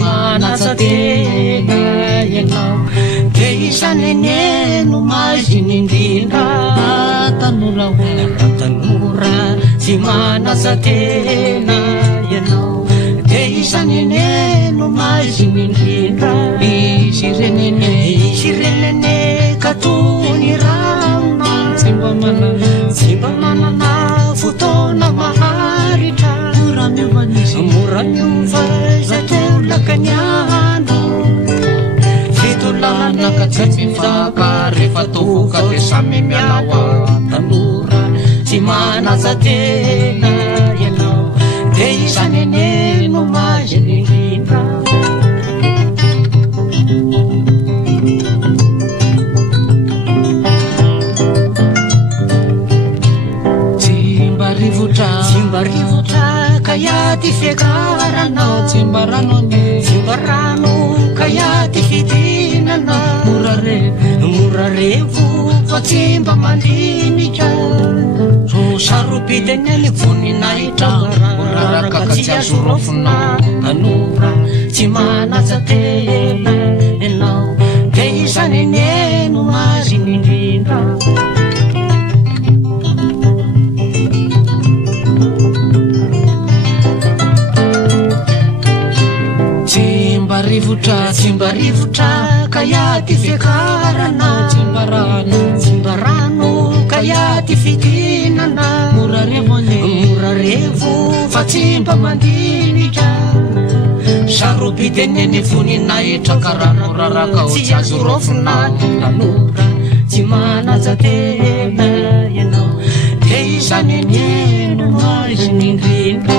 manaja tena ianao de isany eneno maziny indrindra tanora tanora tsy manaja tena ianao de isany eneno maziny indrindra izy renene ka tony ramona tsy mba manana fotoana maharitra mora miova zatao lakany andro fitolana ka tsy mifaka rehefa tovoka de samy mialawa tanora tsy manaja tena ianao de isany eneno maziny indrindra Rivotra kaya ty fiakaranao Tsimbarano kaya ty fidinanao Mora revo fa tsimba mandinika Sarobidiny ny voninahitra Moraraka ka tsy azo rofona Tanora tsy manaja tena ianao de isany eneno maziny indrindra Tsimba-rivotra kaya ty fiakaranao Tsimbarano kaya ty fidinana Mora revo fa tsimba mandinika Sarobidiny ny voninahitra karano raraka o tsy azo rofona Tanora tsy manaja tena ianao de isany eneno maziny indrindra